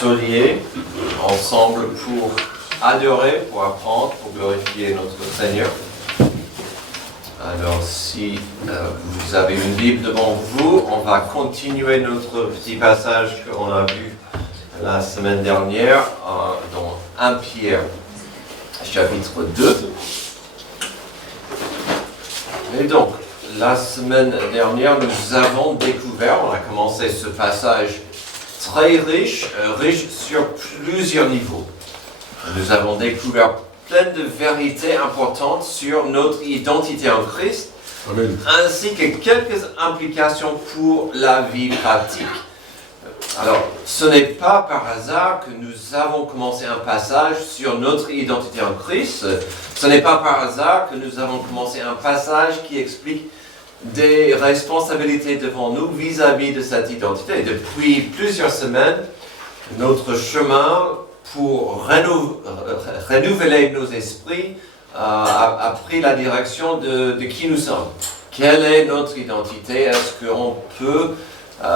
Solier ensemble pour adorer, pour apprendre, pour glorifier notre Seigneur. Alors si vous avez une Bible devant vous, on va continuer notre petit passage qu'on a vu la semaine dernière dans 1 Pierre, chapitre 2. Et donc, la semaine dernière, nous avons découvert, on a commencé ce passage très riche sur plusieurs niveaux. Nous avons découvert plein de vérités importantes sur notre identité en Christ, Amen. Ainsi que quelques implications pour la vie pratique. Alors, ce n'est pas par hasard que nous avons commencé un passage sur notre identité en Christ. Ce n'est pas par hasard que nous avons commencé un passage qui explique des responsabilités devant nous vis-à-vis de cette identité. Depuis plusieurs semaines, notre chemin pour renouveler nos esprits a pris la direction de qui nous sommes. Quelle est notre identité? Est-ce qu'on peut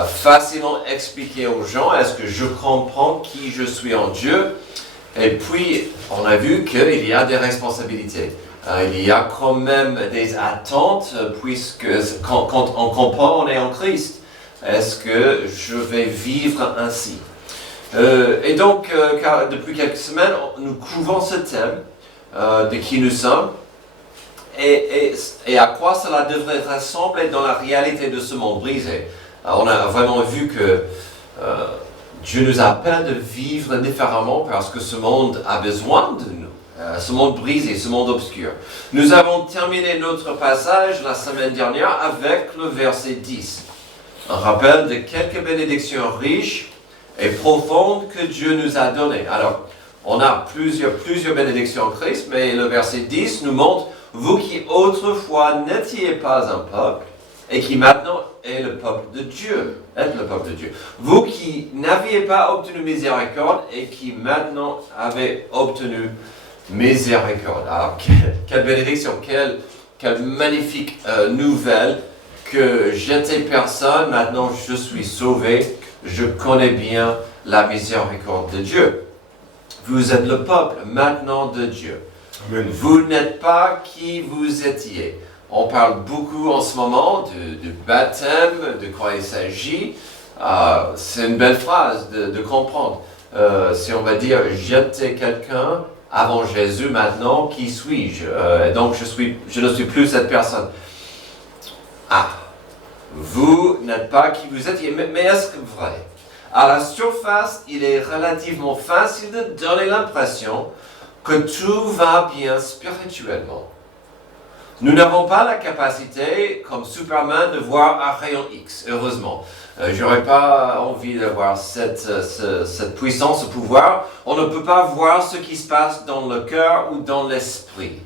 facilement expliquer aux gens? Est-ce que je comprends qui je suis en Dieu? Et puis, on a vu qu'il y a des responsabilités. Il y a quand même des attentes, puisque quand on comprend on est en Christ, est-ce que je vais vivre ainsi? Et donc, depuis quelques semaines, nous couvrons ce thème de qui nous sommes et à quoi cela devrait ressembler dans la réalité de ce monde brisé. On a vraiment vu que Dieu nous appelle de vivre différemment parce que ce monde a besoin de nous. Ce monde brisé, ce monde obscur. Nous avons terminé notre passage la semaine dernière avec le verset 10. Un rappel de quelques bénédictions riches et profondes que Dieu nous a données. Alors, on a plusieurs bénédictions en Christ, mais le verset 10 nous montre « Vous qui autrefois n'étiez pas un peuple, et qui maintenant est le peuple de Dieu. » Êtes le peuple de Dieu. Vous qui n'aviez pas obtenu miséricorde, et qui maintenant avez obtenu miséricorde. Alors, quelle bénédiction, quelle magnifique nouvelle que j'étais personne, maintenant je suis sauvé, je connais bien la miséricorde de Dieu. Vous êtes le peuple maintenant de Dieu. Amen. Vous n'êtes pas qui vous étiez. On parle beaucoup en ce moment de baptême, de quoi il s'agit. C'est une belle phrase de comprendre. Si on va dire « j'étais quelqu'un » avant Jésus, maintenant, qui suis-je? Donc, je ne suis plus cette personne. Vous n'êtes pas qui vous êtes, mais est-ce que vrai? À la surface, il est relativement facile de donner l'impression que tout va bien spirituellement. Nous n'avons pas la capacité, comme Superman, de voir un rayon X, heureusement. J'aurais pas envie d'avoir cette puissance, ce pouvoir. On ne peut pas voir ce qui se passe dans le cœur ou dans l'esprit.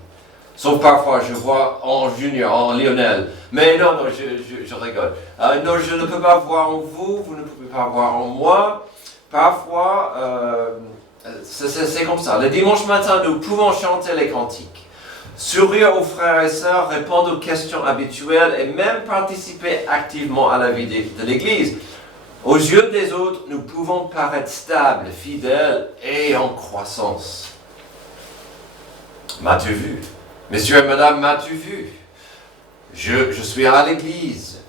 Sauf parfois, je vois en Junior, en Lionel. Mais non, je rigole. Non, je ne peux pas voir en vous, vous ne pouvez pas voir en moi. Parfois, c'est comme ça. Le dimanche matin, nous pouvons chanter les cantiques, sourire aux frères et sœurs, répondre aux questions habituelles et même participer activement à la vie de l'Église. Aux yeux des autres, nous pouvons paraître stables, fidèles et en croissance. M'as-tu vu? Monsieur et madame, m'as-tu vu? Je suis à l'Église.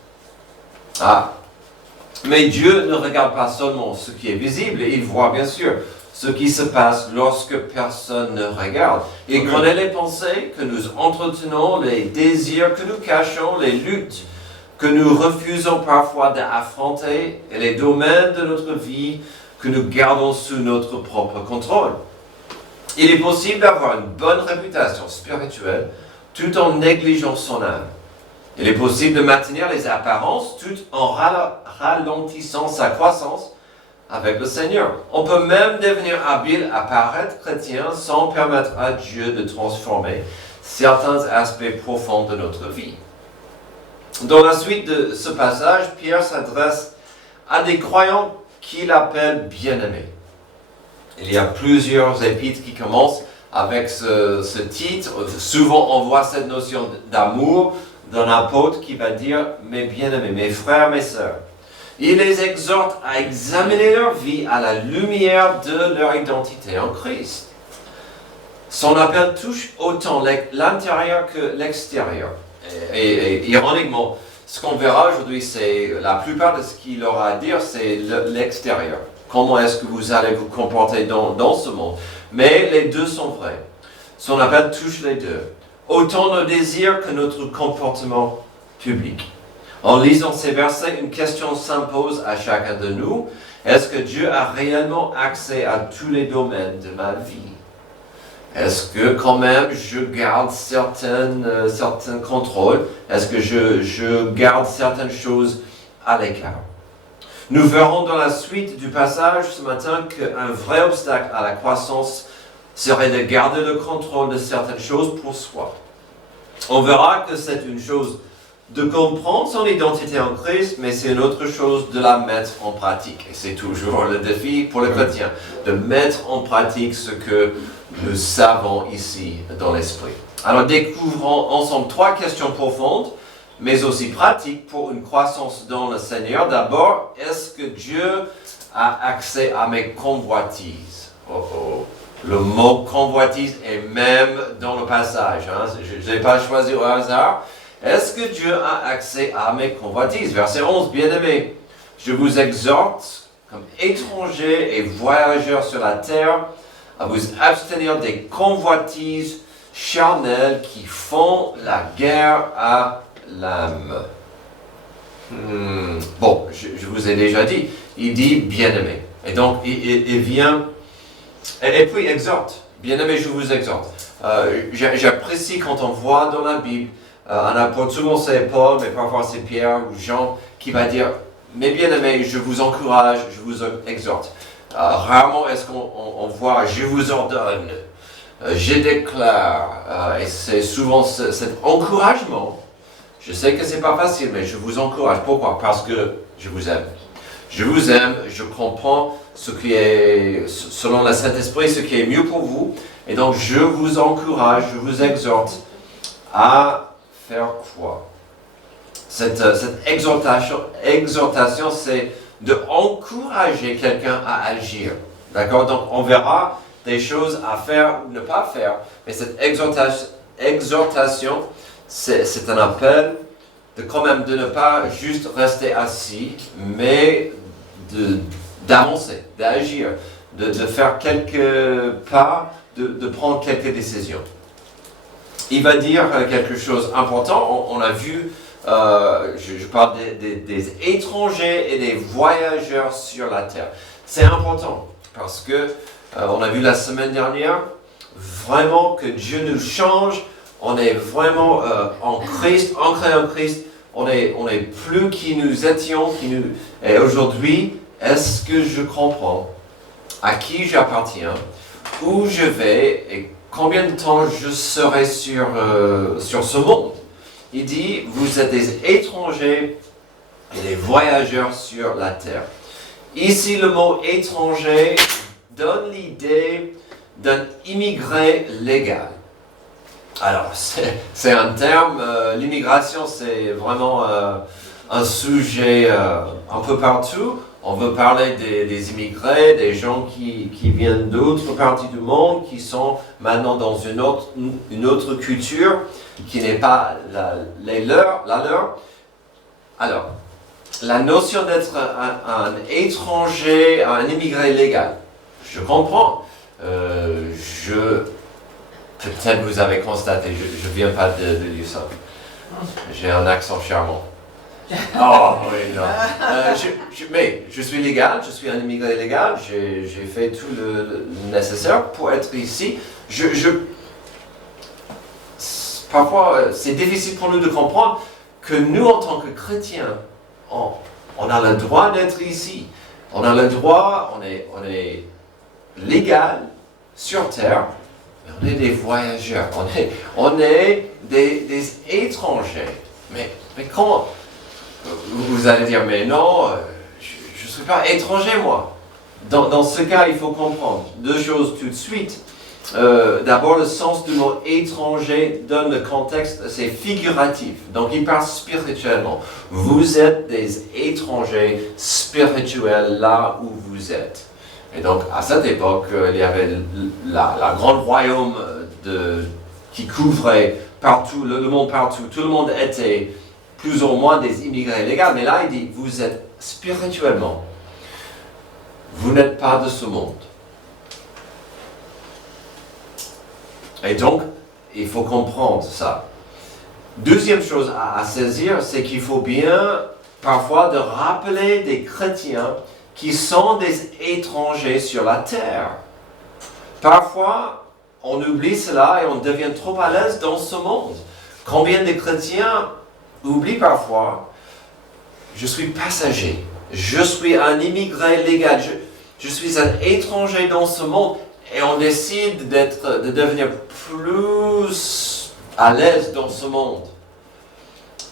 Mais Dieu ne regarde pas seulement ce qui est visible, il voit bien sûr ce qui se passe lorsque personne ne regarde. Il connaît les pensées que nous entretenons, les désirs que nous cachons, les luttes que nous refusons parfois d'affronter et les domaines de notre vie que nous gardons sous notre propre contrôle. Il est possible d'avoir une bonne réputation spirituelle tout en négligeant son âme. Il est possible de maintenir les apparences tout en ralentissant sa croissance avec le Seigneur. On peut même devenir habile à paraître chrétien sans permettre à Dieu de transformer certains aspects profonds de notre vie. Dans la suite de ce passage, Pierre s'adresse à des croyants qu'il appelle bien-aimés. Il y a plusieurs épîtres qui commencent avec ce titre. Souvent, on voit cette notion d'amour d'un apôtre qui va dire « mes bien-aimés, mes frères, mes sœurs ». Il les exhorte à examiner leur vie à la lumière de leur identité en Christ. Son appel touche autant l'intérieur que l'extérieur. Et ironiquement, ce qu'on verra aujourd'hui, c'est la plupart de ce qu'il aura à dire, c'est l'extérieur. Comment est-ce que vous allez vous comporter dans ce monde? Mais les deux sont vrais. Son appel touche les deux. Autant nos désirs que notre comportement public. En lisant ces versets, une question s'impose à chacun de nous. Est-ce que Dieu a réellement accès à tous les domaines de ma vie? Est-ce que quand même je garde certains contrôles? Est-ce que je garde certaines choses à l'écart? Nous verrons dans la suite du passage ce matin qu'un vrai obstacle à la croissance serait de garder le contrôle de certaines choses pour soi. On verra que c'est une chose de comprendre son identité en Christ, mais c'est une autre chose de la mettre en pratique. Et c'est toujours le défi pour le chrétien, de mettre en pratique ce que nous savons ici dans l'esprit. Alors découvrons ensemble 3 questions profondes, mais aussi pratiques pour une croissance dans le Seigneur. D'abord, est-ce que Dieu a accès à mes convoitises? Le mot convoitise est même dans le passage. Je ne l'ai pas choisi au hasard. Est-ce que Dieu a accès à mes convoitises? Verset 11, bien-aimés, je vous exhorte, comme étrangers et voyageurs sur la terre, à vous abstenir des convoitises charnelles qui font la guerre à l'âme. Bon, je vous ai déjà dit, il dit bien-aimé. Et donc, il vient, et puis exhorte. Bien-aimé, je vous exhorte. J'apprécie quand on voit dans la Bible, un apôtre, souvent c'est Paul, mais parfois c'est Pierre ou Jean, qui va dire, mes bien-aimés, je vous encourage, je vous exhorte. Rarement est-ce qu'on voit, je vous ordonne, je déclare, et c'est souvent cet encouragement. Je sais que c'est pas facile, mais je vous encourage. Pourquoi? Parce que je vous aime. Je vous aime, je comprends ce qui est, selon le Saint-Esprit, ce qui est mieux pour vous. Et donc, je vous encourage, je vous exhorte à faire quoi? Cette exhortation, c'est d'encourager quelqu'un à agir. D'accord? Donc, on verra des choses à faire ou ne pas faire. Mais cette exhortation, c'est un appel de quand même de ne pas juste rester assis, mais d'avancer, d'agir, de faire quelques pas, de prendre quelques décisions. Il va dire quelque chose d'important. On a vu, je parle des étrangers et des voyageurs sur la terre. C'est important parce que on a vu la semaine dernière vraiment que Dieu nous change. On est vraiment en Christ, ancré en Christ. On est plus qui nous étions, et aujourd'hui, est-ce que je comprends à qui j'appartiens, où je vais et combien de temps je serai sur ce monde? Il dit, vous êtes des étrangers et des voyageurs sur la terre. Ici, le mot étranger donne l'idée d'un immigré légal. Alors, c'est un terme, l'immigration, c'est vraiment un sujet un peu partout. On veut parler des immigrés, des gens qui viennent d'autres parties du monde, qui sont maintenant dans une autre culture, qui n'est pas la leur. Alors, la notion d'être un étranger, un immigré légal, je comprends. Peut-être vous avez constaté, je ne viens pas de dire ça. J'ai un accent charmant. Oh oui, non. Mais je suis légal, je suis un immigré légal, j'ai fait tout le nécessaire pour être ici. Parfois, c'est difficile pour nous de comprendre que nous, en tant que chrétiens, on a le droit d'être ici. On a le droit, on est légal sur terre. On est des voyageurs, on est des étrangers. Mais comment? Vous allez dire, mais non, je ne suis pas étranger moi. Dans ce cas, il faut comprendre 2 choses tout de suite. D'abord, le sens du mot étranger donne le contexte, c'est figuratif. Donc, il parle spirituellement. Vous êtes des étrangers spirituels là où vous êtes. Et donc, à cette époque, il y avait la grande royaume qui couvrait partout, le monde partout. Tout le monde était plus ou moins des immigrés légaux. Mais là, il dit, vous êtes spirituellement. Vous n'êtes pas de ce monde. Et donc, il faut comprendre ça. Deuxième chose à saisir, c'est qu'il faut bien parfois de rappeler des chrétiens qui sont des étrangers sur la terre. Parfois, on oublie cela et on devient trop à l'aise dans ce monde. Combien de chrétiens oublient parfois, je suis passager, je suis un immigré légal, je suis un étranger dans ce monde. Et on décide de devenir plus à l'aise dans ce monde.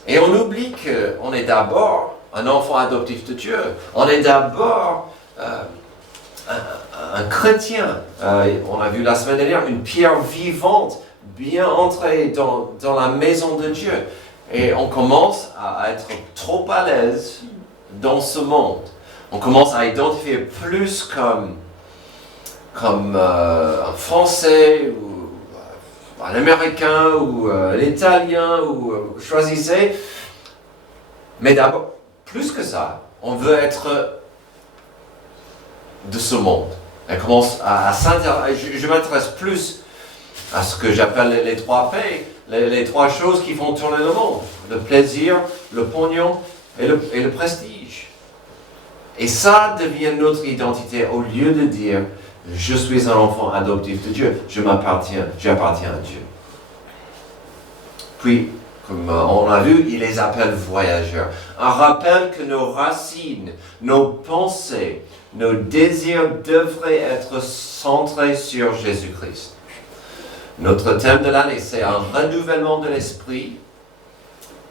Et on oublie qu'on est d'abord un enfant adoptif de Dieu. On est d'abord un chrétien. On a vu la semaine dernière une pierre vivante, bien entrée dans la maison de Dieu. Et on commence à être trop à l'aise dans ce monde. On commence à identifier plus comme un Français ou un Américain ou un Italien ou choisissez. Mais d'abord, plus que ça, on veut être de ce monde. On commence à s'intéresser. Je m'intéresse plus à ce que j'appelle les 3 P, les 3 choses qui font tourner le monde. Le plaisir, le pognon et le prestige. Et ça devient notre identité au lieu de dire je suis un enfant adoptif de Dieu, j'appartiens à Dieu. Puis, comme on a vu, il les appelle voyageurs. Un rappel que nos racines, nos pensées, nos désirs devraient être centrés sur Jésus-Christ. Notre thème de l'année, c'est un renouvellement de l'esprit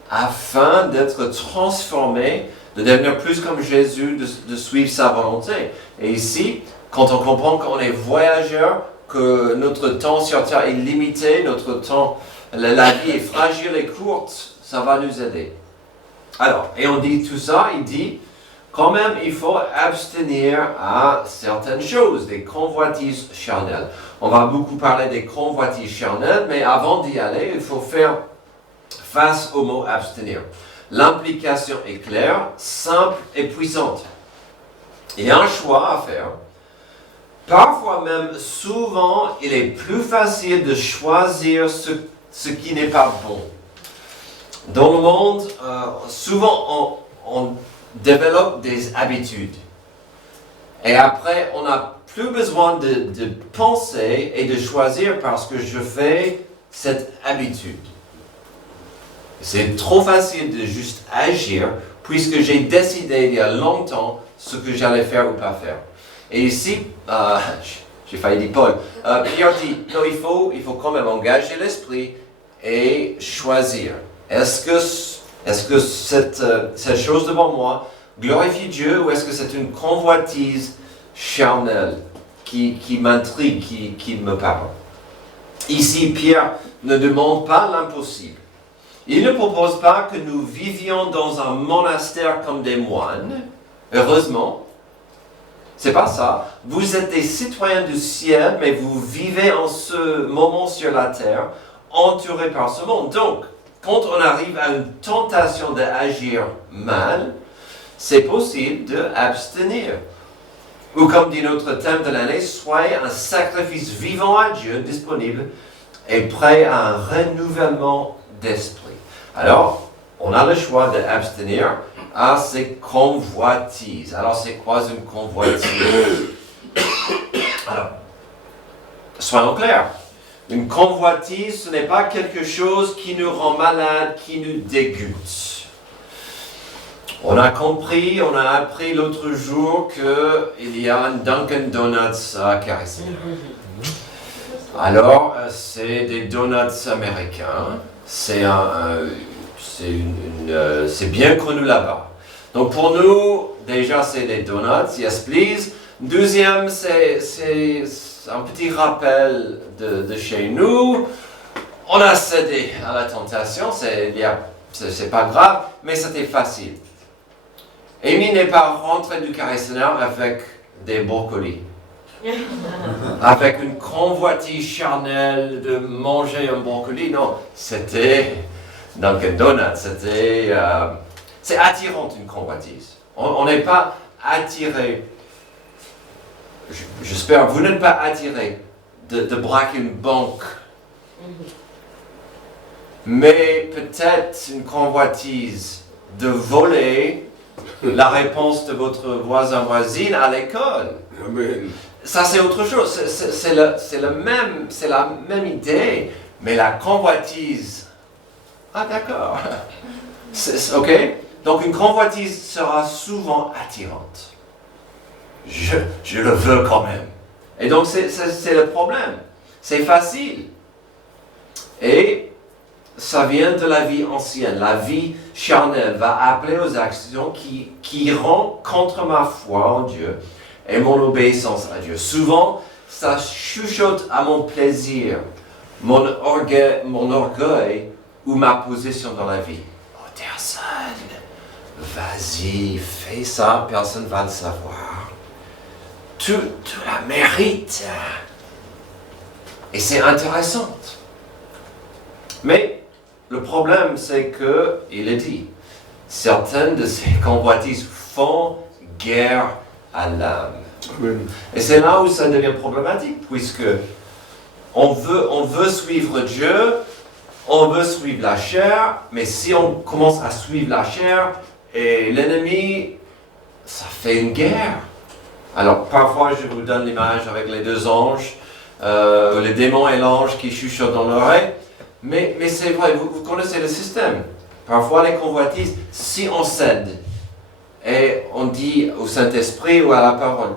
afin d'être transformé, de devenir plus comme Jésus, de suivre sa volonté. Et ici, quand on comprend qu'on est voyageur, que notre temps sur terre est limité, notre temps, la vie est fragile et courte, ça va nous aider. Alors, et on dit tout ça, il dit, quand même, il faut abstenir à certaines choses, des convoitises charnelles. On va beaucoup parler des convoitises charnelles, mais avant d'y aller, il faut faire face au mot abstenir. L'implication est claire, simple et puissante. Il y a un choix à faire. Parfois même, souvent, il est plus facile de choisir ce qui n'est pas bon. Dans le monde, souvent, on développe des habitudes. Et après, on n'a plus besoin de penser et de choisir parce que je fais cette habitude. C'est trop facile de juste agir puisque j'ai décidé il y a longtemps ce que j'allais faire ou pas faire. Et ici, j'ai failli dire Paul, Pierre dit, non, il faut quand même engager l'esprit et choisir. Est-ce que cette chose devant moi glorifie Dieu ou est-ce que c'est une convoitise charnelle qui m'intrigue, qui me parle? Ici, Pierre ne demande pas l'impossible. Il ne propose pas que nous vivions dans un monastère comme des moines. Heureusement, c'est pas ça. Vous êtes des citoyens du ciel, mais vous vivez en ce moment sur la terre, entourés par ce monde. Donc, quand on arrive à une tentation d'agir mal, c'est possible d'abstenir. Ou comme dit notre thème de l'année, soyez un sacrifice vivant à Dieu, disponible et prêt à un renouvellement d'esprit. Alors, on a le choix d'abstenir à ces convoitises. Alors, c'est quoi une convoitise? Alors, soyons clairs. Une convoitise, ce n'est pas quelque chose qui nous rend malade, qui nous dégoûte. On a compris, on a appris l'autre jour qu'il y a un Dunkin' Donuts à Carissy. Alors, c'est des donuts américains. C'est bien connu là-bas. Donc pour nous, déjà c'est des donuts, yes please. Deuxième, c'est un petit rappel de chez nous. On a cédé à la tentation, c'est pas grave, mais c'était facile. Amy n'est pas rentrée du Carré-Seigneur avec des brocolis. Avec une convoitise charnelle de manger un brocoli, non, c'était Dunkin' Donuts, c'est attirant une convoitise. On n'est pas attiré, j'espère que vous n'êtes pas attiré de braquer une banque. Mais peut-être une convoitise de voler la réponse de votre voisin-voisine à l'école. Amen. Ça, c'est autre chose. C'est la même idée, mais la convoitise. Ah, d'accord. OK? Donc, une convoitise sera souvent attirante. Je le veux quand même. Et donc, c'est le problème. C'est facile. Et ça vient de la vie ancienne. La vie charnelle va appeler aux actions qui iront contre ma foi en Dieu et mon obéissance à Dieu. Souvent, ça chuchote à mon plaisir, mon orgueil ou ma position dans la vie. Oh, personne, vas-y, fais ça, personne ne va le savoir. Tu la mérites. Et c'est intéressant. Mais le problème, c'est que, il est dit, certaines de ces convoitises font guerre à l'âme. Amen. Et c'est là où ça devient problématique, puisque on veut suivre Dieu, on veut suivre la chair, mais si on commence à suivre la chair et l'ennemi, ça fait une guerre. Alors parfois je vous donne l'image avec les deux anges, le démon et l'ange qui chuchotent dans l'oreille, mais c'est vrai, vous connaissez le système. Parfois les convoitises, si on cède et on dit au Saint-Esprit ou à la parole,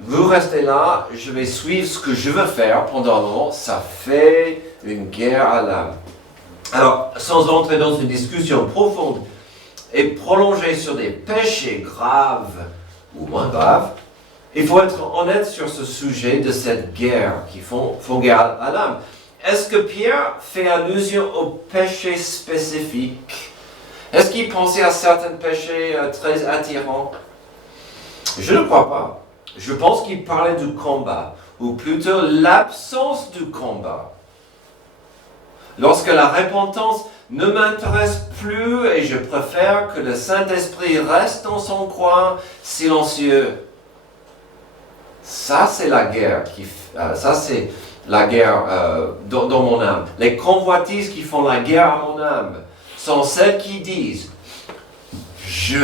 vous restez là, je vais suivre ce que je veux faire pendant un moment, ça fait une guerre à l'âme. Alors, sans entrer dans une discussion profonde et prolongée sur des péchés graves ou moins graves, il faut être honnête sur ce sujet de cette guerre qui font guerre à l'âme. Est-ce que Pierre fait allusion aux péchés spécifiques? Est-ce qu'il pensait à certains péchés très attirants? Je ne crois pas. Je pense qu'il parlait du combat, ou plutôt l'absence du combat. Lorsque la repentance ne m'intéresse plus et je préfère que le Saint-Esprit reste dans son coin silencieux. Ça, c'est la guerre dans mon âme. Les convoitises qui font la guerre à mon âme sont celles qui disent « Je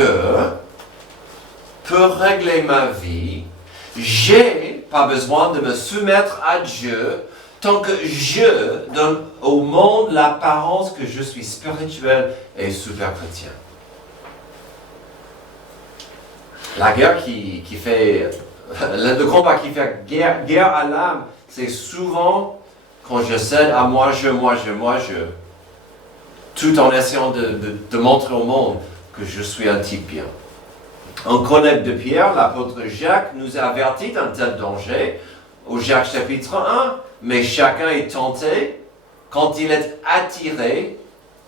peux régler ma vie, j'ai pas besoin de me soumettre à Dieu tant que je donne au monde l'apparence que je suis spirituel et super chrétien. » La guerre le combat qui fait guerre à l'âme, c'est souvent quand je cède à moi, je, tout en essayant de montrer au monde que je suis un type bien. En chronique de Pierre, l'apôtre Jacques nous avertit d'un tel danger au Jacques chapitre 1, mais chacun est tenté quand il est attiré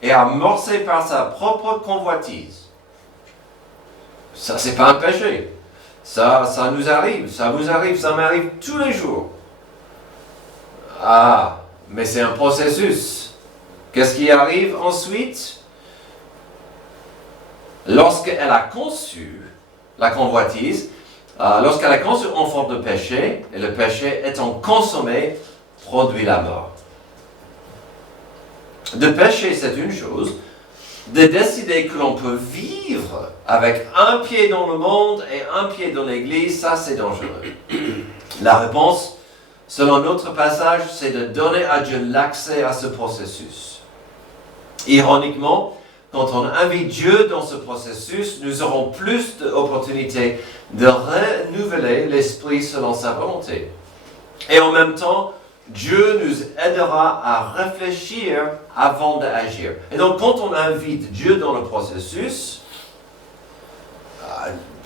et amorcé par sa propre convoitise. Ça, c'est pas un péché. Ça nous arrive, ça vous arrive, ça m'arrive tous les jours. Ah, mais c'est un processus. Qu'est-ce qui arrive ensuite? Lorsqu'elle a conçu la convoitise, lorsqu'elle a conçu en forme de péché, et le péché étant consommé, produit la mort. De pécher, c'est une chose. De décider que l'on peut vivre avec un pied dans le monde et un pied dans l'Église, ça c'est dangereux. La réponse, selon notre passage, c'est de donner à Dieu l'accès à ce processus. Ironiquement, quand on invite Dieu dans ce processus, nous aurons plus d'opportunités de renouveler l'esprit selon sa volonté. Et en même temps, Dieu nous aidera à réfléchir avant d'agir. Et donc, quand on invite Dieu dans le processus,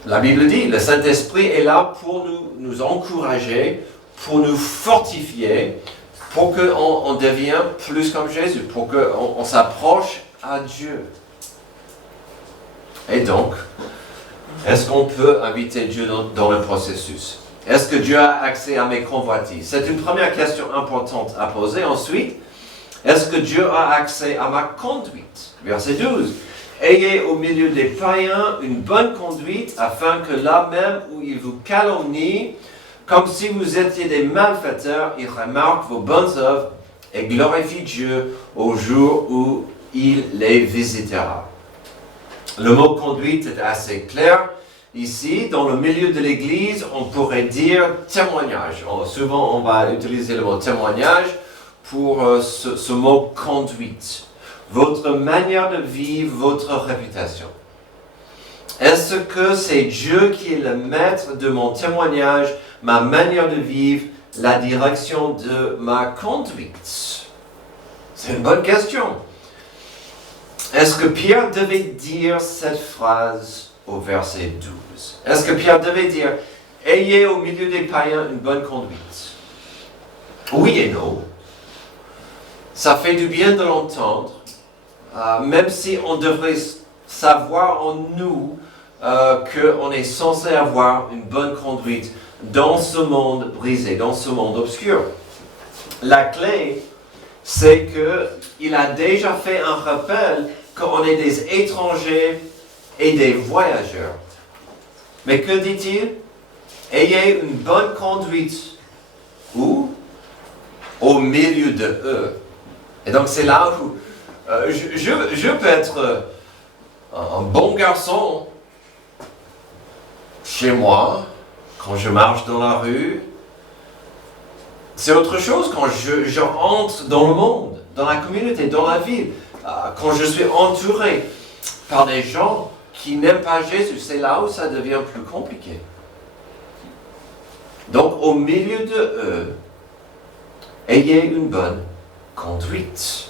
la Bible dit, le Saint-Esprit est là pour nous encourager, pour nous fortifier, pour qu'on devienne plus comme Jésus, pour qu'on s'approche à Dieu. Et donc, est-ce qu'on peut inviter Dieu dans le processus? Est-ce que Dieu a accès à mes convoitises? C'est une première question importante à poser. Ensuite, est-ce que Dieu a accès à ma conduite? Verset 12. Ayez au milieu des païens une bonne conduite, afin que là même où ils vous calomnient, comme si vous étiez des malfaiteurs, ils remarquent vos bonnes œuvres et glorifient Dieu au jour où il les visitera. Le mot conduite est assez clair. Ici, dans le milieu de l'Église, on pourrait dire témoignage. Souvent, on va utiliser le mot témoignage pour ce mot conduite. Votre manière de vivre, votre réputation. Est-ce que c'est Dieu qui est le maître de mon témoignage, ma manière de vivre, la direction de ma conduite? C'est une bonne question. Est-ce que Pierre devait dire cette phrase au verset 12? Est-ce que Pierre devait dire « Ayez au milieu des païens une bonne conduite » ? Oui et non. Ça fait du bien de l'entendre, même si on devrait savoir en nous qu'on est censé avoir une bonne conduite dans ce monde brisé, dans ce monde obscur. La clé, c'est qu'il a déjà fait un rappel qu'on est des étrangers et des voyageurs. Mais que dit-il? Ayez une bonne conduite. Où? Au milieu de eux. Et donc c'est là où je peux être un bon garçon chez moi, quand je marche dans la rue. C'est autre chose quand je entre dans le monde, dans la communauté, dans la ville, quand je suis entouré par des gens qui n'aiment pas Jésus. C'est là où ça devient plus compliqué. Donc, au milieu de eux, ayez une bonne conduite.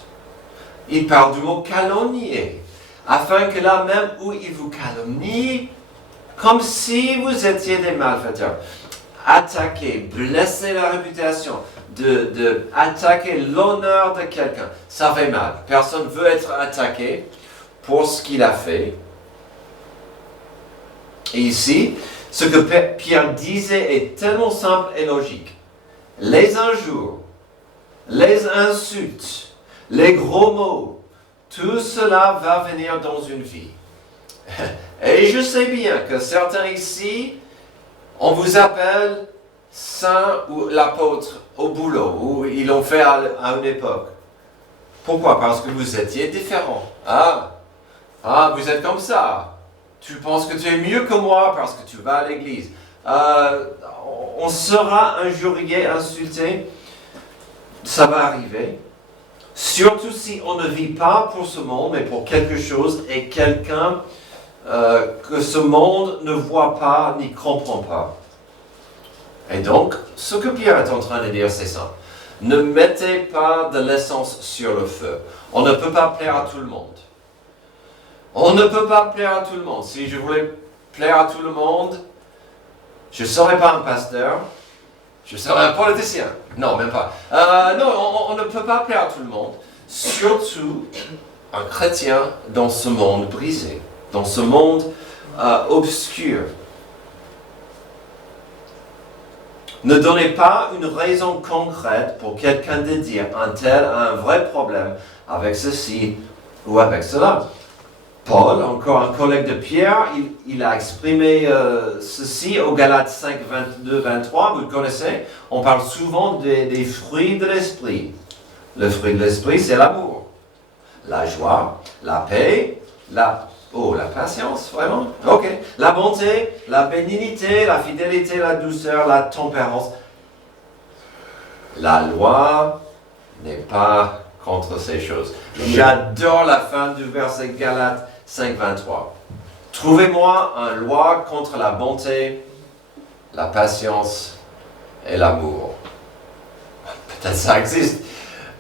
Il parle du mot calomnier, afin que là même où il vous calomnie, comme si vous étiez des malfaiteurs, attaquer, blesser la réputation, de attaquer l'honneur de quelqu'un, ça fait mal. Personne ne veut être attaqué pour ce qu'il a fait. Et ici, ce que Pierre disait est tellement simple et logique. Les injures, les insultes, les gros mots, tout cela va venir dans une vie. Et je sais bien que certains ici, on vous appelle saint ou l'apôtre au boulot, ou ils l'ont fait à une époque. Pourquoi? Parce que vous étiez différents. Vous êtes comme ça. Tu penses que tu es mieux que moi parce que tu vas à l'église. On sera injurié, insulté. Ça va arriver. Surtout si on ne vit pas pour ce monde, mais pour quelque chose et quelqu'un que ce monde ne voit pas ni comprend pas. Et donc, ce que Pierre est en train de dire, c'est ça. Ne mettez pas de l'essence sur le feu. On ne peut pas plaire à tout le monde. On ne peut pas plaire à tout le monde. Si je voulais plaire à tout le monde, je ne serais pas un pasteur, je serais un politicien. Non, même pas. Non, on ne peut pas plaire à tout le monde. Surtout un chrétien dans ce monde brisé, dans ce monde obscur. Ne donnez pas une raison concrète pour quelqu'un de dire un tel a un vrai problème avec ceci ou avec cela. Paul, encore un collègue de Pierre, il a exprimé ceci au Galates 5, 22, 23, vous le connaissez. On parle souvent des fruits de l'esprit. Le fruit de l'esprit, c'est l'amour, la joie, la paix, la patience, vraiment? Ok. La bonté, la bénignité, la fidélité, la douceur, la tempérance. La loi n'est pas contre ces choses. J'adore la fin du verset Galates 5, 23. Trouvez-moi une loi contre la bonté, la patience et l'amour. Peut-être ça existe,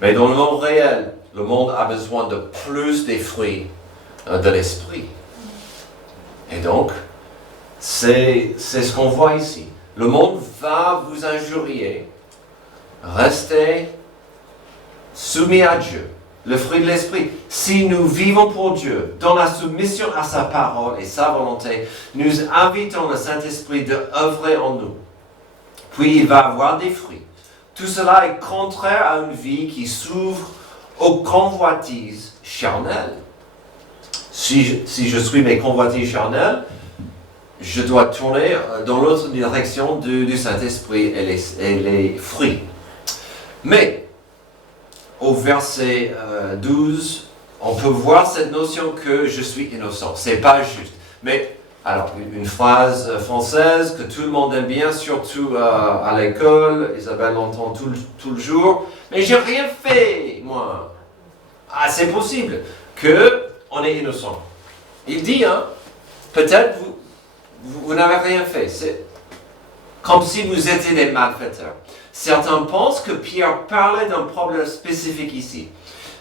mais dans le monde réel, le monde a besoin de plus des fruits de l'esprit. Et donc, c'est ce qu'on voit ici. Le monde va vous injurier, Restez soumis à Dieu, le fruit de l'esprit. Si nous vivons pour Dieu, dans la soumission à sa parole et sa volonté, nous invitons le Saint-Esprit d'œuvrer en nous. Puis il va avoir des fruits. Tout cela est contraire à une vie qui s'ouvre aux convoitises charnelles. Si je suis mes convoitises charnelles, je dois tourner dans l'autre direction du Saint-Esprit et les fruits. Mais, au verset 12, on peut voir cette notion que je suis innocent. C'est pas juste. Mais, alors, une phrase française que tout le monde aime bien, surtout à l'école, Isabelle l'entend tout le jour. Mais j'ai rien fait, moi. Ah, c'est possible qu'on est innocent. Il dit, peut-être vous n'avez rien fait. C'est comme si vous étiez des malfaiteurs. Certains pensent que Pierre parlait d'un problème spécifique ici.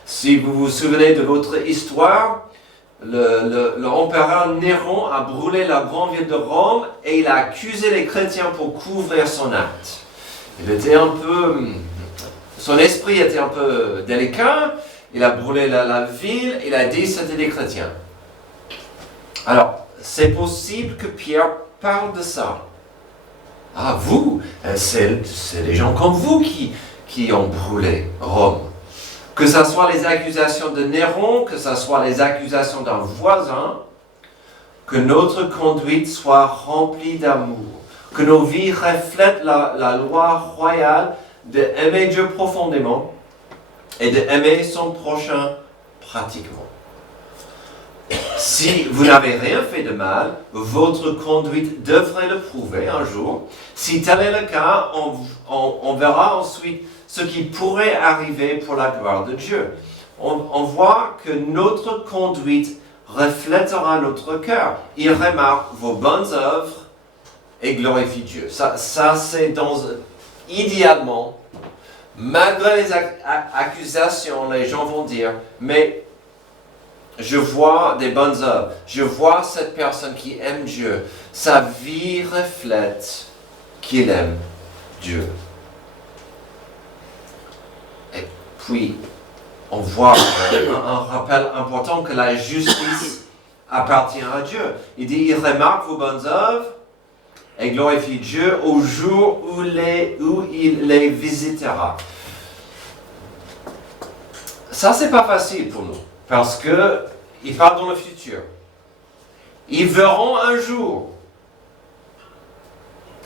Si vous vous souvenez de votre histoire, l'empereur Néron a brûlé la grande ville de Rome et il a accusé les chrétiens pour couvrir son acte. Son esprit était un peu délicat, il a brûlé la ville, il a dit que c'était des chrétiens. Alors, c'est possible que Pierre parle de ça. Ah, vous, c'est des gens comme vous qui ont brûlé Rome. Que ce soit les accusations de Néron, que ce soit les accusations d'un voisin, que notre conduite soit remplie d'amour, que nos vies reflètent la loi royale d'aimer Dieu profondément et d'aimer son prochain pratiquement. Si vous n'avez rien fait de mal, votre conduite devrait le prouver un jour. Si tel est le cas, on verra ensuite ce qui pourrait arriver pour la gloire de Dieu. On voit que notre conduite reflètera notre cœur. Il remarque vos bonnes œuvres et glorifie Dieu. Ça c'est idéalement, malgré les accusations, les gens vont dire, mais je vois des bonnes œuvres. Je vois cette personne qui aime Dieu. Sa vie reflète qu'il aime Dieu. Et puis, on voit un rappel important que la justice appartient à Dieu. Il dit, il remarque vos bonnes œuvres et glorifie Dieu au jour où il les visitera. Ça, c'est pas facile pour nous. Parce qu'il parle dans le futur. Ils verront un jour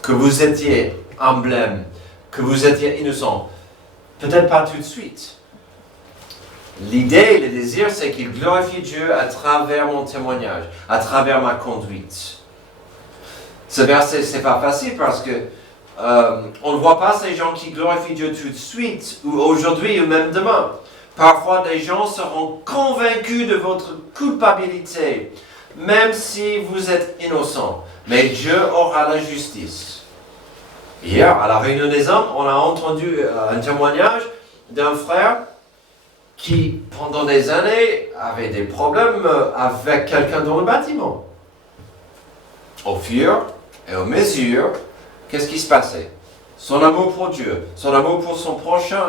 que vous étiez emblème, que vous étiez innocent. Peut-être pas tout de suite. L'idée, le désir, c'est qu'il glorifie Dieu à travers mon témoignage, à travers ma conduite. Ce verset, c'est pas facile parce que on ne voit pas ces gens qui glorifient Dieu tout de suite, ou aujourd'hui, ou même demain. Parfois, des gens seront convaincus de votre culpabilité, même si vous êtes innocent. Mais Dieu aura la justice. Hier, à la réunion des hommes, on a entendu un témoignage d'un frère qui, pendant des années, avait des problèmes avec quelqu'un dans le bâtiment. Au fur et à mesure, qu'est-ce qui se passait? Son amour pour Dieu, son amour pour son prochain,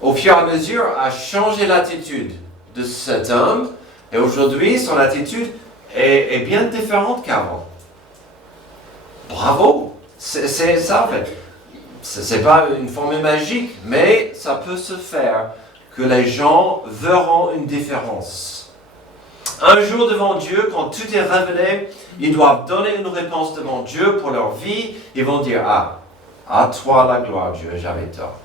au fur et à mesure, a changé l'attitude de cet homme. Et aujourd'hui, son attitude est bien différente qu'avant. Bravo! C'est ça, en fait. Ce n'est pas une formule magique, mais ça peut se faire que les gens verront une différence. Un jour devant Dieu, quand tout est révélé, ils doivent donner une réponse devant Dieu pour leur vie. Ils vont dire, ah, à toi la gloire, Dieu, j'avais tort.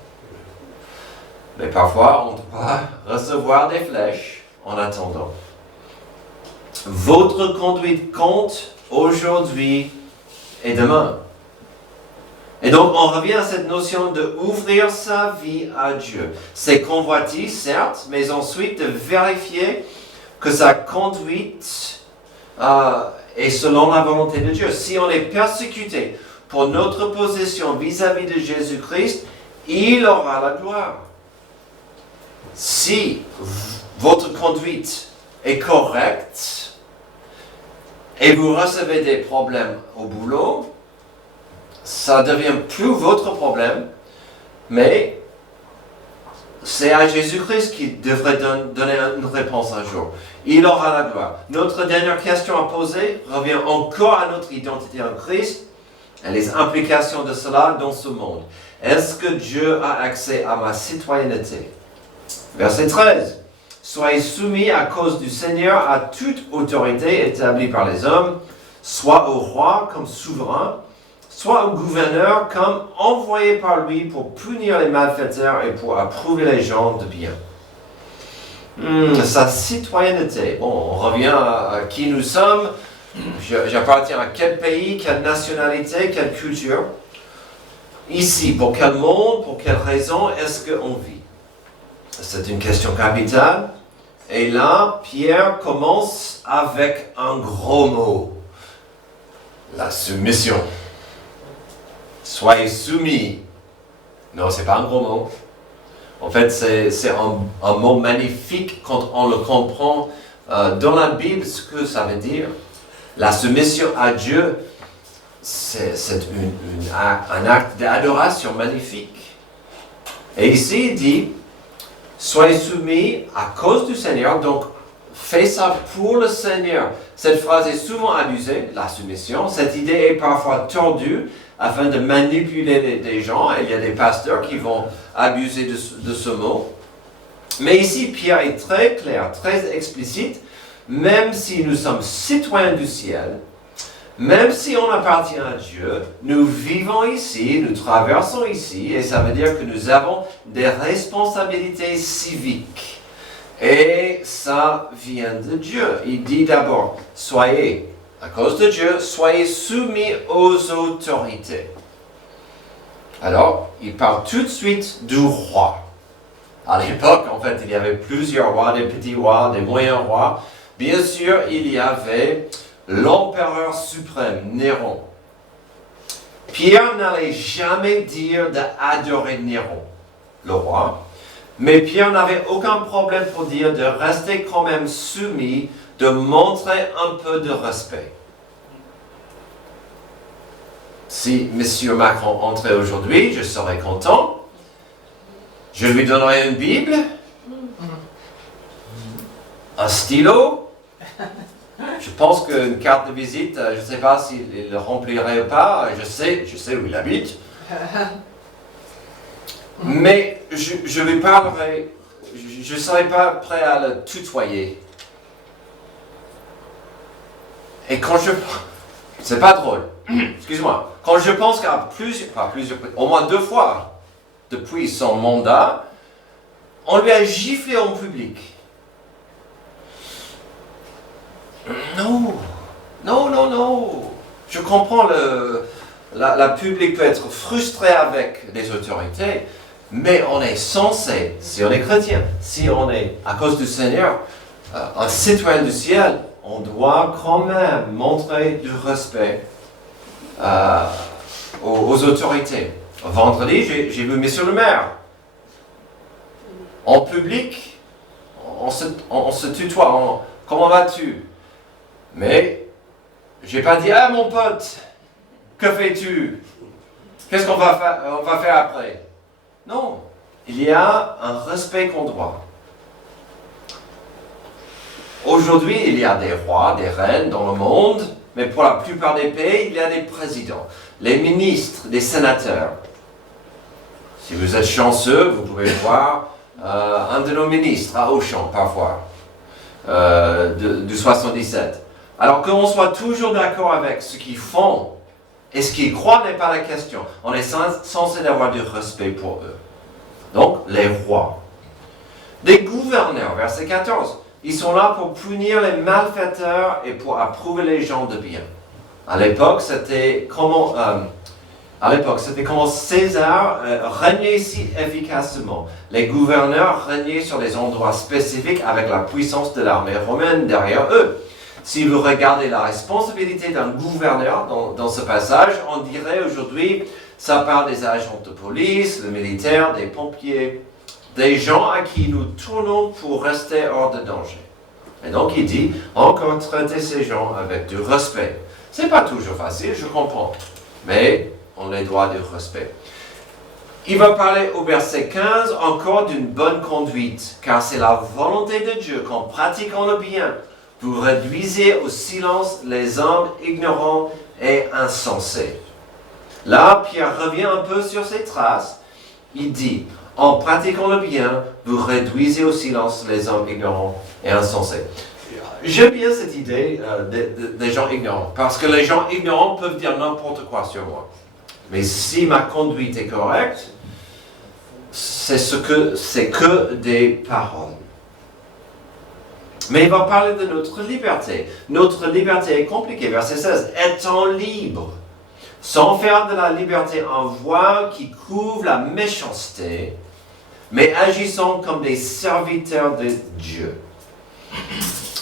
Mais parfois, on doit recevoir des flèches en attendant. Votre conduite compte aujourd'hui et demain. Et donc, on revient à cette notion d'ouvrir sa vie à Dieu. C'est convoité, certes, mais ensuite de vérifier que sa conduite est selon la volonté de Dieu. Si on est persécuté pour notre position vis-à-vis de Jésus-Christ, il aura la gloire. Si votre conduite est correcte et vous recevez des problèmes au boulot, ça ne devient plus votre problème, mais c'est à Jésus-Christ qui devrait donner une réponse un jour. Il aura la gloire. Notre dernière question à poser revient encore à notre identité en Christ et les implications de cela dans ce monde. Est-ce que Dieu a accès à ma citoyenneté? Verset 13. Soyez soumis à cause du Seigneur à toute autorité établie par les hommes, soit au roi comme souverain, soit au gouverneur comme envoyé par lui pour punir les malfaiteurs et pour approuver les gens de bien. Sa citoyenneté. Bon, on revient à qui nous sommes. J'appartiens à quel pays, quelle nationalité, quelle culture. Ici, pour quel monde, pour quelle raison est-ce qu'on vit? C'est une question capitale. Et là, Pierre commence avec un gros mot. La soumission. Soyez soumis. Non, c'est pas un gros mot. En fait, c'est un mot magnifique quand on le comprend dans la Bible, ce que ça veut dire. La soumission à Dieu, c'est un acte d'adoration magnifique. Et ici, il dit, soyez soumis à cause du Seigneur, donc fais ça pour le Seigneur. Cette phrase est souvent abusée, la soumission. Cette idée est parfois tordue afin de manipuler des gens. Il y a des pasteurs qui vont abuser de ce mot. Mais ici, Pierre est très clair, très explicite. Même si nous sommes citoyens du ciel, même si on appartient à Dieu, nous vivons ici, nous traversons ici, et ça veut dire que nous avons des responsabilités civiques. Et ça vient de Dieu. Il dit d'abord, soyez, à cause de Dieu, soyez soumis aux autorités. Alors, il parle tout de suite du roi. À l'époque, en fait, il y avait plusieurs rois, des petits rois, des moyens rois. Bien sûr, il y avait l'empereur suprême, Néron. Pierre n'allait jamais dire d'adorer Néron, le roi, mais Pierre n'avait aucun problème pour dire de rester quand même soumis, de montrer un peu de respect. Si M. Macron entrait aujourd'hui, je serais content. Je lui donnerais une Bible, un stylo. Je pense qu'une carte de visite, je ne sais pas s'il le remplirait ou pas. Je sais où il habite. Mais je lui parlerai, je ne serais pas prêt à le tutoyer. Et quand c'est pas drôle, excuse-moi, quand je pense qu'à au moins 2 fois, depuis son mandat, on lui a giflé en public. Non. Je comprends, la public peut être frustrée avec les autorités, mais on est censé, si on est chrétien, si on est, à cause du Seigneur, un citoyen du ciel, on doit quand même montrer du respect aux autorités. Vendredi, j'ai vu Monsieur le maire. En public, on se tutoie. Comment vas-tu? Mais, j'ai pas dit, ah mon pote, que fais-tu? Qu'est-ce qu'on va faire après? Non, il y a un respect qu'on doit. Aujourd'hui, il y a des rois, des reines dans le monde, mais pour la plupart des pays, il y a des présidents, les ministres, les sénateurs. Si vous êtes chanceux, vous pouvez voir un de nos ministres à Auchan, parfois, du 77. Alors qu'on soit toujours d'accord avec ce qu'ils font et ce qu'ils croient n'est pas la question. On est censé avoir du respect pour eux. Donc, les rois. Les gouverneurs, verset 14. Ils sont là pour punir les malfaiteurs et pour approuver les gens de bien. À l'époque, c'était comment César régnait si efficacement. Les gouverneurs régnaient sur des endroits spécifiques avec la puissance de l'armée romaine derrière eux. Si vous regardez la responsabilité d'un gouverneur dans ce passage, on dirait aujourd'hui, ça parle des agents de police, des militaires, des pompiers, des gens à qui nous tournons pour rester hors de danger. Et donc il dit, encore traiter ces gens avec du respect. C'est pas toujours facile, je comprends, mais on les doit du respect. Il va parler au verset 15 encore d'une bonne conduite, car c'est la volonté de Dieu qu'en pratiquant le bien, vous réduisez au silence les hommes ignorants et insensés. Là, Pierre revient un peu sur ses traces. Il dit, en pratiquant le bien, vous réduisez au silence les hommes ignorants et insensés. J'aime bien cette idée des gens ignorants, parce que les gens ignorants peuvent dire n'importe quoi sur moi. Mais si ma conduite est correcte, c'est que des paroles. Mais il va parler de notre liberté. Notre liberté est compliquée. Verset 16. Étant libre, sans faire de la liberté un voile qui couvre la méchanceté, mais agissant comme des serviteurs de Dieu.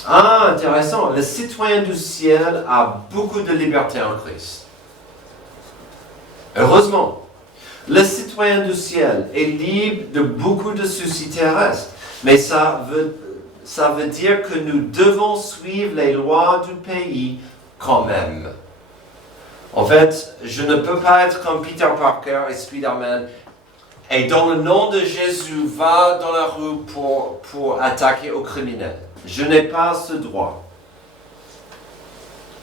Ah, intéressant. Le citoyen du ciel a beaucoup de liberté en Christ. Heureusement. Le citoyen du ciel est libre de beaucoup de soucis terrestres, mais ça veut dire que nous devons suivre les lois du pays quand même. En fait, je ne peux pas être comme Peter Parker et Spider-Man et dans le nom de Jésus, va dans la rue pour attaquer aux criminels. Je n'ai pas ce droit.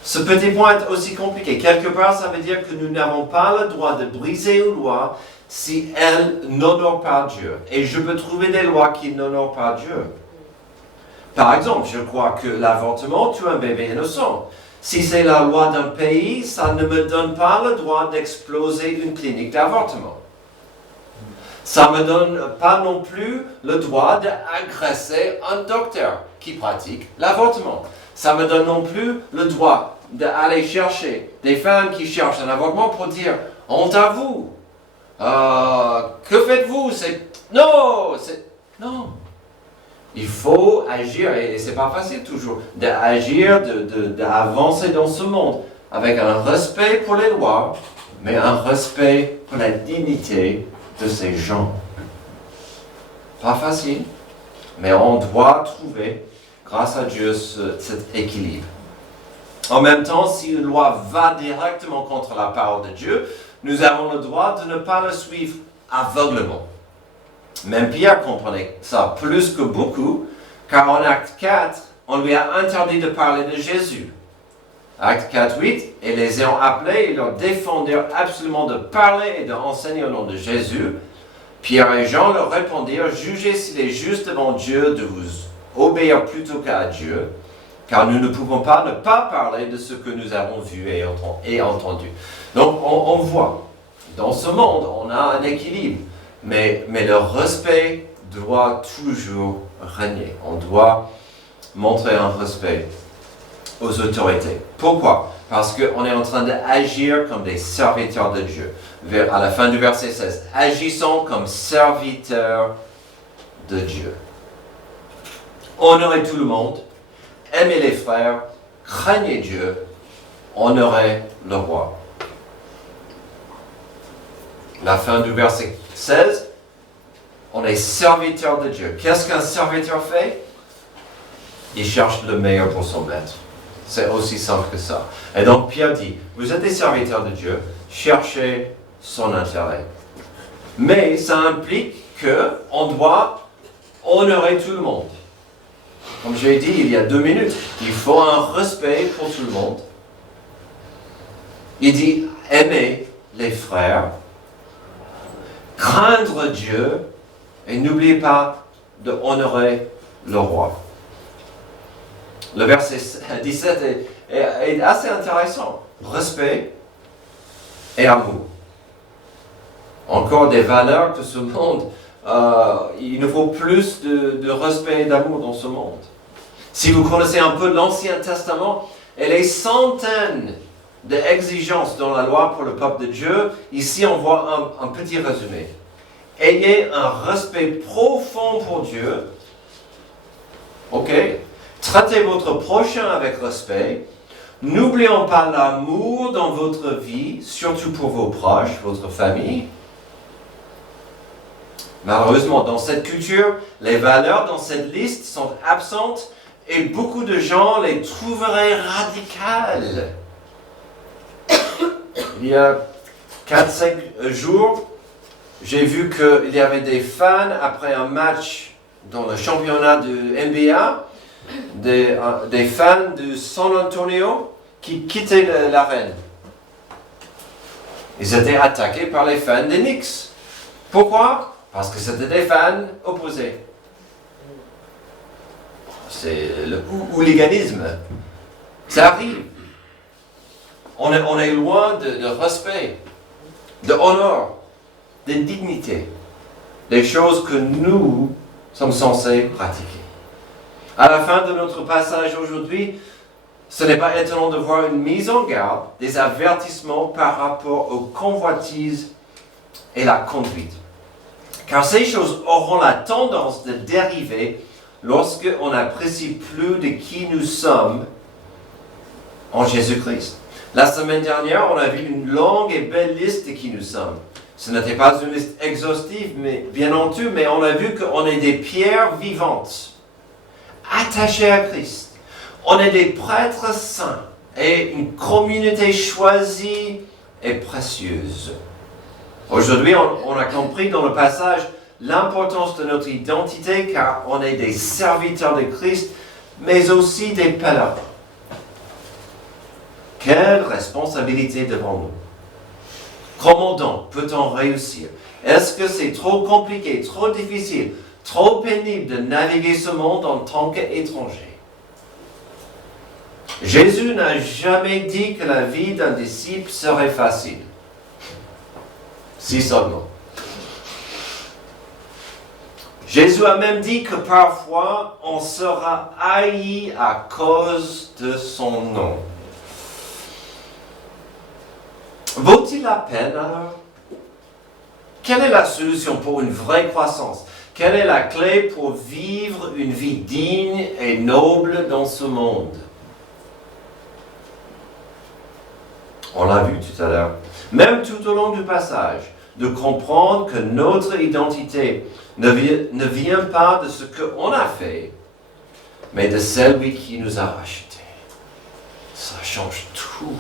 Ce petit point est aussi compliqué. Quelque part, ça veut dire que nous n'avons pas le droit de briser une loi si elle n'honore pas Dieu. Et je peux trouver des lois qui n'honorent pas Dieu. Par exemple, je crois que l'avortement tue un bébé innocent. Si c'est la loi d'un pays, ça ne me donne pas le droit d'exploser une clinique d'avortement. Ça ne me donne pas non plus le droit d'agresser un docteur qui pratique l'avortement. Ça ne me donne non plus le droit d'aller chercher des femmes qui cherchent un avortement pour dire « honte à vous, que faites-vous » Non. Il faut agir, et ce n'est pas facile toujours, d'agir, d'avancer dans ce monde avec un respect pour les lois, mais un respect pour la dignité de ces gens. Pas facile, mais on doit trouver, grâce à Dieu, cet équilibre. En même temps, si une loi va directement contre la parole de Dieu, nous avons le droit de ne pas le suivre aveuglément. Même Pierre comprenait ça plus que beaucoup, car en Acte 4, on lui a interdit de parler de Jésus. Acte 4, 8, et les ayant appelés, ils leur défendirent absolument de parler et d'enseigner au nom de Jésus. Pierre et Jean leur répondirent, jugez s'il est juste devant Dieu de vous obéir plutôt qu'à Dieu, car nous ne pouvons pas ne pas parler de ce que nous avons vu et entendu. Donc on voit, dans ce monde, on a un équilibre, mais le respect doit toujours régner. On doit montrer un respect aux autorités. Pourquoi? Parce qu'on est en train d'agir comme des serviteurs de Dieu. À la fin du verset 16, agissons comme serviteurs de Dieu. Honorez tout le monde, aimez les frères, craignez Dieu, honorez le roi. La fin du verset 16, on est serviteur de Dieu. Qu'est-ce qu'un serviteur fait? Il cherche le meilleur pour son maître. C'est aussi simple que ça. Et donc Pierre dit, vous êtes des serviteurs de Dieu, cherchez son intérêt. Mais ça implique qu'on doit honorer tout le monde. Comme j'ai dit il y a 2 minutes, il faut un respect pour tout le monde. Il dit, aimez les frères, craindre Dieu, et n'oubliez pas de honorer le roi. Le verset 17 est assez intéressant. Respect et amour. Encore des valeurs que ce monde, il nous faut plus de respect et d'amour dans ce monde. Si vous connaissez un peu l'Ancien Testament et les centaines d'exigences dans la loi pour le peuple de Dieu, ici on voit un petit résumé. Ayez un respect profond pour Dieu. Ok? Traitez votre prochain avec respect. N'oublions pas l'amour dans votre vie, surtout pour vos proches, votre famille. Malheureusement, dans cette culture, les valeurs dans cette liste sont absentes et beaucoup de gens les trouveraient radicales. Il y a 4-5 jours, J'ai vu qu'il y avait des fans après un match dans le championnat de NBA, des fans de San Antonio qui quittaient l'arène. Ils étaient attaqués par les fans des Knicks. Pourquoi? Parce que c'était des fans opposés. C'est le hooliganisme. Ça arrive. On est loin de respect, de honneur, de dignité. Des choses que nous sommes censés pratiquer. À la fin de notre passage aujourd'hui, ce n'est pas étonnant de voir une mise en garde, des avertissements par rapport aux convoitises et la conduite. Car ces choses auront la tendance de dériver lorsqu'on n'apprécie plus de qui nous sommes en Jésus-Christ. La semaine dernière, on a vu une longue et belle liste de qui nous sommes. Ce n'était pas une liste exhaustive, mais bien entendu, mais on a vu qu'on est des pierres vivantes, attachées à Christ. On est des prêtres saints et une communauté choisie et précieuse. Aujourd'hui, on a compris dans le passage l'importance de notre identité car on est des serviteurs de Christ, mais aussi des pèlerins. Quelle responsabilité devant nous. Comment donc peut-on réussir? Est-ce que c'est trop compliqué, trop difficile, trop pénible de naviguer ce monde en tant qu'étranger? Jésus n'a jamais dit que la vie d'un disciple serait facile. Si seulement. Jésus a même dit que parfois on sera haï à cause de son nom. Vaut-il la peine alors? Quelle est la solution pour une vraie croissance? Quelle est la clé pour vivre une vie digne et noble dans ce monde? On l'a vu tout à l'heure. Même tout au long du passage, de comprendre que notre identité ne vient pas de ce qu'on a fait, mais de celui qui nous a rachetés. Ça change tout.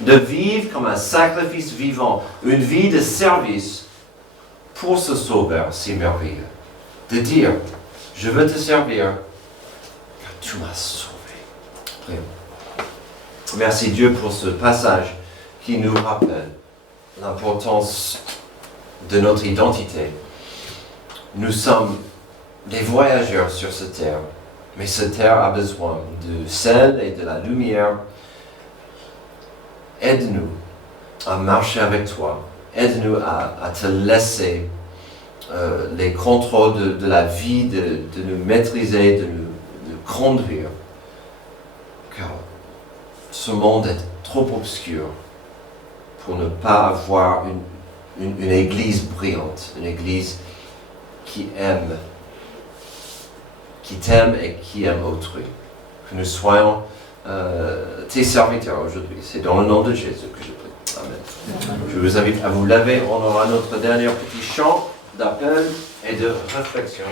De vivre comme un sacrifice vivant, une vie de service pour ce Sauveur si merveilleux. De dire, je veux te servir, car tu m'as sauvé. Prions. Merci Dieu pour ce passage qui nous rappelle l'importance de notre identité. Nous sommes des voyageurs sur cette terre, mais cette terre a besoin du sel et de la lumière. Aide-nous à marcher avec toi. Aide-nous à te laisser les contrôles de la vie, de nous maîtriser, de nous conduire. Car ce monde est trop obscur pour ne pas avoir une église brillante, une église qui aime, qui t'aime et qui aime autrui. Que nous soyons tes serviteurs aujourd'hui. C'est dans le nom de Jésus que je prie. Amen. Je vous invite à vous lever. On aura notre dernier petit chant d'appel et de réflexion.